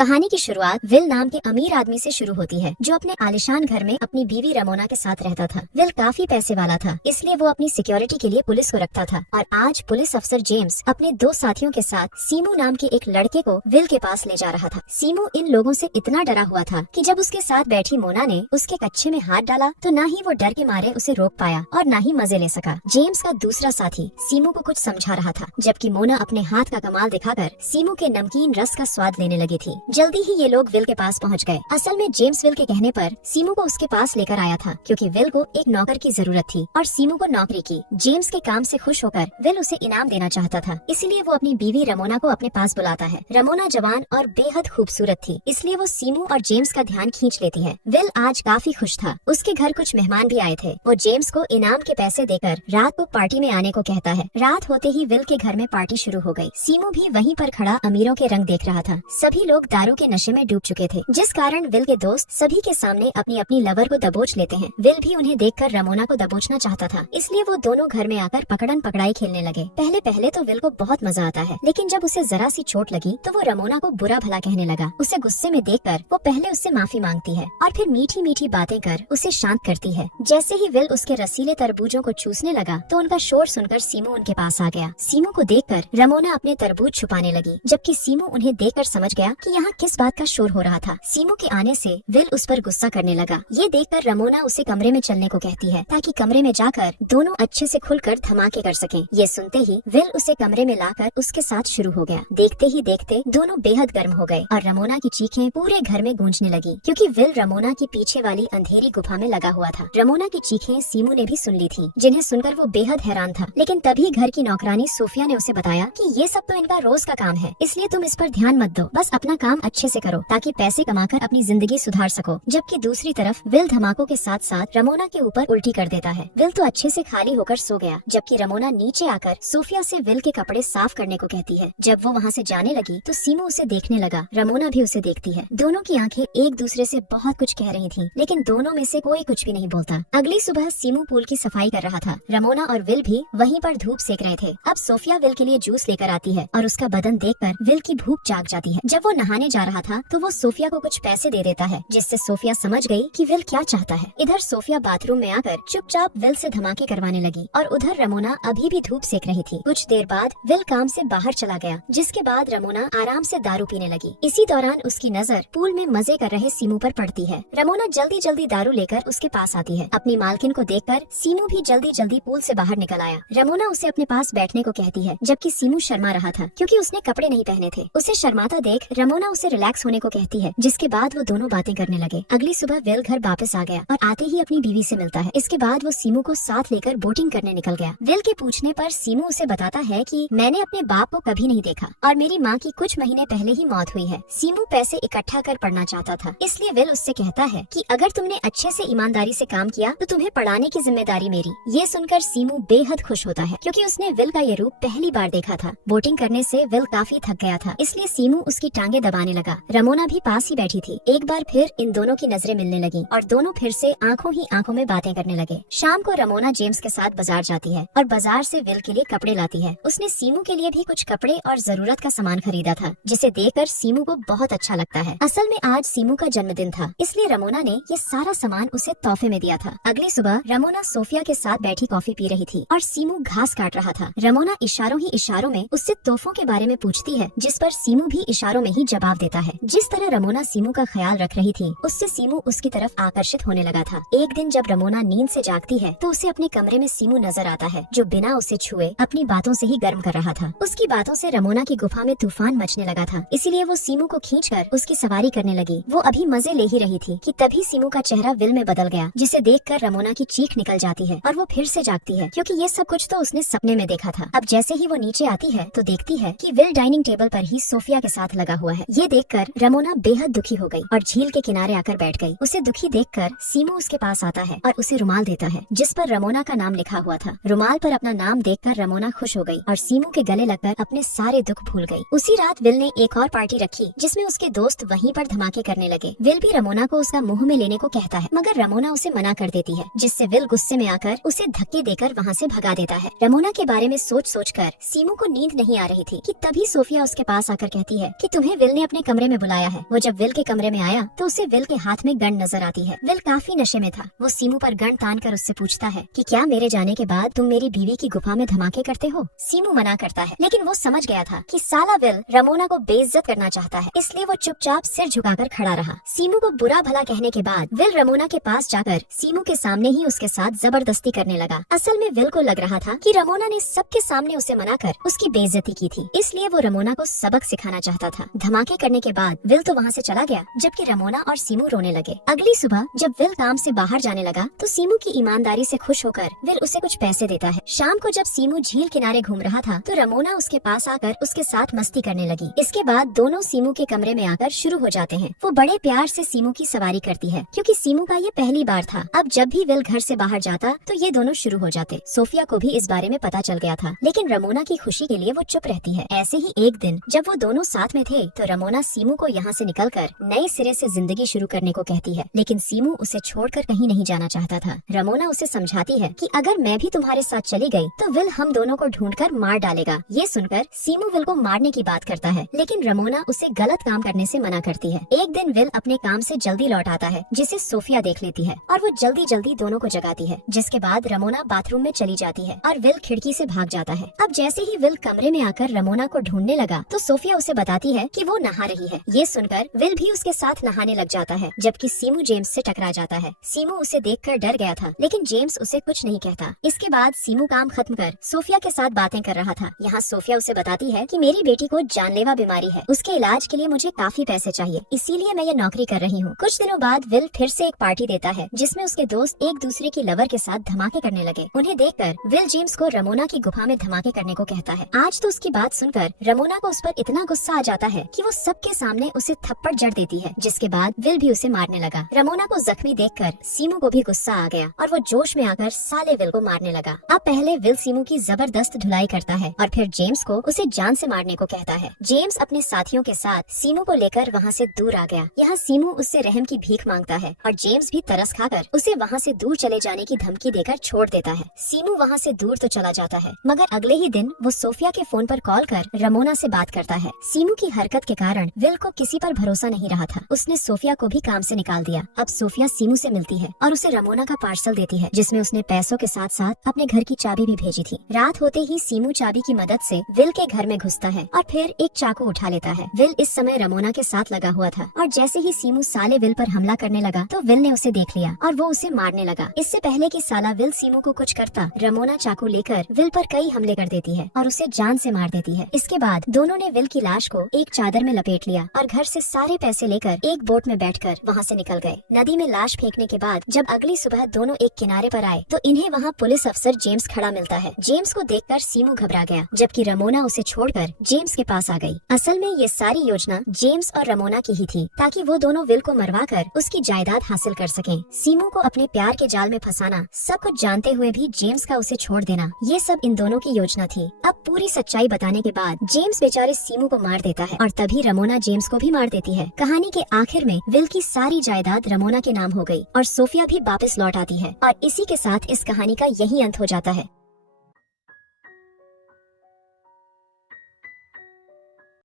कहानी की शुरुआत विल नाम के अमीर आदमी से शुरू होती है, जो अपने आलिशान घर में अपनी बीवी रमोना के साथ रहता था। विल काफी पैसे वाला था, इसलिए वो अपनी सिक्योरिटी के लिए पुलिस को रखता था। और आज पुलिस अफसर जेम्स अपने दो साथियों के साथ सीमू नाम के एक लड़के को विल के पास ले जा रहा था। सीमू इन लोगों से इतना डरा हुआ था कि जब उसके साथ बैठी मोना ने उसके कच्छे में हाथ डाला तो न ही वो डर के मारे उसे रोक पाया और न ही मजे ले सका। जेम्स का दूसरा साथी सीमू को कुछ समझा रहा था, जबकि मोना अपने हाथ का कमाल दिखाकर सीमू के नमकीन रस का स्वाद लेने लगी थी। जल्दी ही ये लोग विल के पास पहुंच गए। असल में जेम्स विल के कहने पर सीमू को उसके पास लेकर आया था, क्योंकि विल को एक नौकर की जरूरत थी और सीमू को नौकरी की। जेम्स के काम से खुश होकर विल उसे इनाम देना चाहता था, इसलिए वो अपनी बीवी रमोना को अपने पास बुलाता है। रमोना जवान और बेहद खूबसूरत थी, इसलिए वो सीमू और जेम्स का ध्यान खींच लेती है। विल आज काफी खुश था। उसके घर कुछ मेहमान भी आए थे। वो जेम्स को इनाम के पैसे देकर रात को पार्टी में आने को कहता है। रात होते ही विल के घर में पार्टी शुरू हो गई। सीमू भी वहीं पर खड़ा अमीरों के रंग देख रहा था। सभी लोग दारू के नशे में डूब चुके थे, जिस कारण विल के दोस्त सभी के सामने अपनी अपनी लवर को दबोच लेते हैं। विल भी उन्हें देखकर रमोना को दबोचना चाहता था, इसलिए वो दोनों घर में आकर पकड़न पकड़ाई खेलने लगे। पहले तो विल को बहुत मजा आता है, लेकिन जब उसे जरा सी चोट लगी तो वो रमोना को बुरा भला कहने लगा। उसे गुस्से में देखकर वो पहले उससे माफी मांगती है और फिर मीठी मीठी बातें कर उसे शांत करती है। जैसे ही विल उसके रसीले तरबूजों को चूसने लगा तो उनका शोर सुनकर सीमू उनके पास आ गया। सीमू को देखकर रमोना अपने तरबूज छुपाने लगी, जबकि सीमू उन्हें देखकर समझ गया कि यहाँ किस बात का शोर हो रहा था। सीमू के आने से विल उस पर गुस्सा करने लगा। ये देखकर रमोना उसे कमरे में चलने को कहती है, ताकि कमरे में जाकर दोनों अच्छे से खुलकर धमाके कर सकें। ये सुनते ही विल उसे कमरे में लाकर उसके साथ शुरू हो गया। देखते ही देखते दोनों बेहद गर्म हो गए और रमोना की चीखें पूरे घर में गूंजने लगी, क्योंकि विल रमोना की पीछे वाली अंधेरी गुफा में लगा हुआ था। रमोना की चीखें सीमू ने भी सुन ली थी, जिन्हें सुनकर वो बेहद हैरान था। लेकिन तभी घर की नौकरानी सोफिया ने उसे बताया कि ये सब तो इनका रोज का काम है, इसलिए तुम इस पर ध्यान मत दो, बस अपना काम अच्छे से करो ताकि पैसे कमाकर अपनी जिंदगी सुधार सको। जबकि दूसरी तरफ विल धमाकों के साथ साथ रमोना के ऊपर उल्टी कर देता है। विल तो अच्छे से खाली होकर सो गया, जबकि रमोना नीचे आकर सोफिया से विल के कपड़े साफ करने को कहती है। जब वो वहाँ से जाने लगी तो सीमू उसे देखने लगा। रमोना भी उसे देखती है। दोनों की आंखें एक दूसरे से बहुत कुछ कह रही थी, लेकिन दोनों में से कोई कुछ भी नहीं बोलता। अगली सुबह सीमू पूल की सफाई कर रहा था। रमोना और विल भी वहीं पर धूप सेक रहे थे। अब सोफिया विल के लिए जूस लेकर आती है और उसका बदन देखकर विल की भूख जाग जाती है। जब वो नहाने जा रहा था तो वो सोफिया को कुछ पैसे दे देता है, जिससे सोफिया समझ गई कि विल क्या चाहता है। इधर सोफिया बाथरूम में आकर चुपचाप विल से धमाके करवाने लगी और उधर रमोना अभी भी धूप सेक रही थी। कुछ देर बाद विल काम से बाहर चला गया, जिसके बाद रमोना आराम से दारू पीने लगी। इसी दौरान उसकी नजर पूल में मजे कर रहे सीमू पर पड़ती है। रमोना जल्दी जल्दी दारू लेकर उसके पास आती है। अपनी मालकिन को देखकर सीमू भी जल्दी जल्दी पूल से बाहर निकल आया। रमोना उसे अपने पास बैठने को कहती है, जबकि सीमू शर्मा रहा था, क्योंकि उसने कपड़े नहीं पहने थे। उसे शर्माता देख रमोना उसे रिलैक्स होने को कहती है, जिसके बाद वो दोनों बातें करने लगे। अगली सुबह विल घर वापस आ गया और आते ही अपनी बीवी से मिलता है। इसके बाद वो सीमू को साथ लेकर बोटिंग करने निकल गया। विल के पूछने पर सीमू उसे बताता है कि मैंने अपने बाप को कभी नहीं देखा और मेरी माँ की कुछ महीने पहले ही मौत हुई है। सीमू पैसे इकट्ठा कर पढ़ना चाहता था, इसलिए विल उससे कहता है कि अगर तुमने अच्छे से ईमानदारी से काम किया तो तुम्हें पढ़ाने की जिम्मेदारी मेरी। ये सुनकर सीमू बेहद खुश होता है, क्योंकि उसने विल का ये रूप पहली बार देखा था। बोटिंग करने से विल काफी थक गया था, इसलिए सीमू उसकी टांगे दबाने लगा। रमोना भी पास ही बैठी थी। एक बार फिर इन दोनों की नजरें मिलने लगी और दोनों फिर से आंखों ही आंखों में बातें करने लगे। शाम को रमोना जेम्स के साथ बाजार जाती है और बाजार से विल के लिए कपड़े लाती है। उसने सीमू के लिए भी कुछ कपड़े और जरूरत का सामान खरीदा था, जिसे देखकर सीमू को बहुत अच्छा लगता है। असल में आज सीमू का जन्मदिन था, इसलिए रमोना ने ये सारा सामान उसे तोहफे में दिया था। अगली सुबह रमोना सोफिया के साथ बैठी कॉफी पी रही थी और सीमू घास काट रहा था। रमोना इशारों ही इशारों में उससे तोहफों के बारे में पूछती है, जिस पर सीमू भी इशारों में ही जवाब देता है। जिस तरह रमोना सीमू का ख्याल रख रही थी, उससे सीमू उसकी तरफ आकर्षित होने लगा था। एक दिन जब रमोना नींद से जागती है तो उसे अपने कमरे में सीमू नजर आता है, जो बिना उसे छुए अपनी बातों से ही गर्म कर रहा था। उसकी बातों से रमोना की गुफा में तूफान मचने लगा था, इसीलिए वो सीमू को खींचकर उसकी सवारी करने लगी। वो अभी मजे ले ही रही थी कि तभी सीमू का चेहरा विल में बदल गया, जिसे देखकर रमोना की चीख निकल जाती है और वो फिर से जागती है, क्योंकि ये सब कुछ तो उसने सपने में देखा था। अब जैसे ही वो नीचे आती है तो देखती है कि विल डाइनिंग टेबल पर ही सोफिया के साथ लगा हुआ है। ये देखकर रमोना बेहद दुखी हो गई और झील के किनारे आकर बैठ गई। उसे दुखी देखकर सीमू उसके पास आता है और उसे रुमाल देता है, जिस पर रमोना का नाम लिखा हुआ था। रुमाल पर अपना नाम देखकर रमोना खुश हो गई और सीमू के गले लगकर अपने सारे दुख भूल गई। उसी रात विल ने एक और पार्टी रखी, जिसमें उसके दोस्त वहीं पर धमाके करने लगे। विल भी रमोना को उसका मुंह में लेने को कहता है, मगर रमोना उसे मना कर देती है, जिससे विल गुस्से में आकर उसे धक्के देकर वहाँ से भगा देता है। रमोना के बारे में सोच सोच कर सीमू को नींद नहीं आ रही थी कि तभी सोफिया उसके पास आकर कहती है कि तुम्हें विल ने अपने कमरे में बुलाया है। वो जब विल के कमरे में आया तो उसे विल के हाथ में गन नजर आती है। विल काफी नशे में था। वो सीमू पर गन तान कर उससे पूछता है कि क्या मेरे जाने के बाद तुम मेरी बीवी की गुफा में धमाके करते हो? सीमू मना करता है, लेकिन वो समझ गया था कि साला विल रमोना को बेइज्जत करना चाहता है, इसलिए वो चुपचाप सिर झुकाकर खड़ा रहा। सीमू को बुरा भला कहने के बाद विल रमोना के पास जाकर सीमू के सामने ही उसके साथ जबरदस्ती करने लगा। असल में विल को लग रहा था कि रमोना ने सबके सामने उसे मनाकर उसकी बेइज्जती की थी, इसलिए वो रमोना को सबक सिखाना चाहता था। धमाके करने के बाद विल तो वहाँ से चला गया, जबकि रमोना और सीमू रोने लगे। अगली सुबह जब विल काम से बाहर जाने लगा तो सीमू की ईमानदारी से खुश होकर विल उसे कुछ पैसे देता है। शाम को जब सीमू झील किनारे घूम रहा था तो रमोना उसके पास आकर उसके साथ मस्ती करने लगी। इसके बाद दोनों सीमू के कमरे में आकर शुरू हो जाते हैं। वो बड़े प्यार से सीमू की सवारी करती है, क्योंकि सीमू का ये पहली बार था। अब जब भी विल घर से बाहर जाता तो ये दोनों शुरू हो जाते। सोफिया को भी इस बारे में पता चल गया था, लेकिन रमोना की खुशी के लिए वो चुप रहती है। ऐसे ही एक दिन जब वो दोनों साथ में थे तो रमोना सीमू को यहाँ से निकलकर नए सिरे से जिंदगी शुरू करने को कहती है, लेकिन सीमू उसे छोड़कर कहीं नहीं जाना चाहता था। रमोना उसे समझाती है कि अगर मैं भी तुम्हारे साथ चली गई तो विल हम दोनों को ढूंढकर मार डालेगा। ये सुनकर सीमू विल को मारने की बात करता है, लेकिन रमोना उसे गलत काम करने से मना करती है। एक दिन विल अपने काम से जल्दी लौट आता है, जिसे सोफिया देख लेती है और वो जल्दी जल्दी दोनों को जगाती है, जिसके बाद रमोना बाथरूम में चली जाती है और विल खिड़की से भाग जाता है। अब जैसे ही विल कमरे में आकर रमोना को ढूंढने लगा तो सोफिया उसे बताती है कि वो नहा रही है। ये सुनकर विल भी उसके साथ नहाने लग जाता है, जबकि सीमू जेम्स से टकरा जाता है। सीमू उसे देखकर डर गया था, लेकिन जेम्स उसे कुछ नहीं कहता। इसके बाद सीमू काम खत्म कर सोफिया के साथ बातें कर रहा था। यहाँ सोफिया उसे बताती है कि मेरी बेटी को जानलेवा बीमारी है, उसके इलाज के लिए मुझे काफी पैसे चाहिए, इसीलिए मैं ये नौकरी कर रही हूँ। कुछ दिनों बाद विल फिर से एक पार्टी देता है, जिसमें उसके दोस्त एक दूसरे की लवर के साथ धमाके करने लगे। उन्हें देखकर विल जेम्स को रमोना की गुफा में धमाके करने को कहता है। आज तो उसकी बात सुनकर रमोना को उस पर इतना गुस्सा आ जाता है कि वो सबके सामने उसे थप्पड़ जड़ देती है, जिसके बाद विल भी उसे मारने लगा। रमोना को जख्मी देखकर सीमू को भी गुस्सा आ गया और वो जोश में आकर साले विल को मारने लगा। अब पहले विल सीमू की जबरदस्त धुलाई करता है और फिर जेम्स को उसे जान से मारने को कहता है। जेम्स अपने साथियों के साथ सीमू को लेकर वहाँ से दूर आ गया। यहाँ सीमू उससे रहम की भीख मांगता है और जेम्स भी तरस खाकर उसे वहाँ से दूर चले जाने की धमकी देकर छोड़ देता है। सीमू वहाँ से दूर तो चला जाता है, मगर अगले ही दिन वो सोफिया के फोन पर कॉल कर रमोना से बात करता है। सीमू की हरकत के कारण विल को किसी पर भरोसा नहीं रहा था। उसने सोफिया को भी काम से निकाल दिया। अब सोफिया सीमू से मिलती है और उसे रमोना का पार्सल देती है, जिसमें उसने पैसों के साथ साथ अपने घर की चाबी भी भेजी थी। रात होते ही सीमू चाबी की मदद से विल के घर में घुसता है और फिर एक चाकू उठा लेता है। विल इस समय रमोना के साथ लगा हुआ था और जैसे ही सीमू साले विल पर हमला करने लगा तो विल ने उसे देख लिया और वो उसे मारने लगा। इससे पहले कि साला विल सीमू को कुछ करता, रमोना चाकू लेकर विल पर कई हमले कर देती है और उसे जान से मार देती है। इसके बाद दोनों ने विल की लाश को एक चादर में लपेट लिया और घर से सारे पैसे लेकर एक बोट में बैठकर वहाँ से निकल गए। नदी में लाश फेंकने के बाद जब अगली सुबह दोनों एक किनारे पर आए तो इन्हें वहाँ पुलिस अफसर जेम्स खड़ा मिलता है। जेम्स को देखकर सीमू घबरा गया, जबकि रमोना उसे छोड़कर जेम्स के पास आ गई। असल में ये सारी योजना जेम्स और रमोना की ही थी, ताकि वो दोनों विल को मरवा कर उसकी जायदाद हासिल कर सकें। सीमू को अपने प्यार के जाल में फंसाना, सब कुछ जानते हुए भी जेम्स का उसे छोड़ देना, ये सब इन दोनों की योजना थी। अब पूरी सच्चाई बताने के बाद जेम्स बेचारे सीमू को मार देता है और तभी रमोना जेम्स को भी मार देती है। कहानी के आखिर में विल की सारी जायदाद रमोना के नाम हो गई और सोफिया भी वापस लौट आती है और इसी के साथ इस कहानी का यही अंत हो जाता है।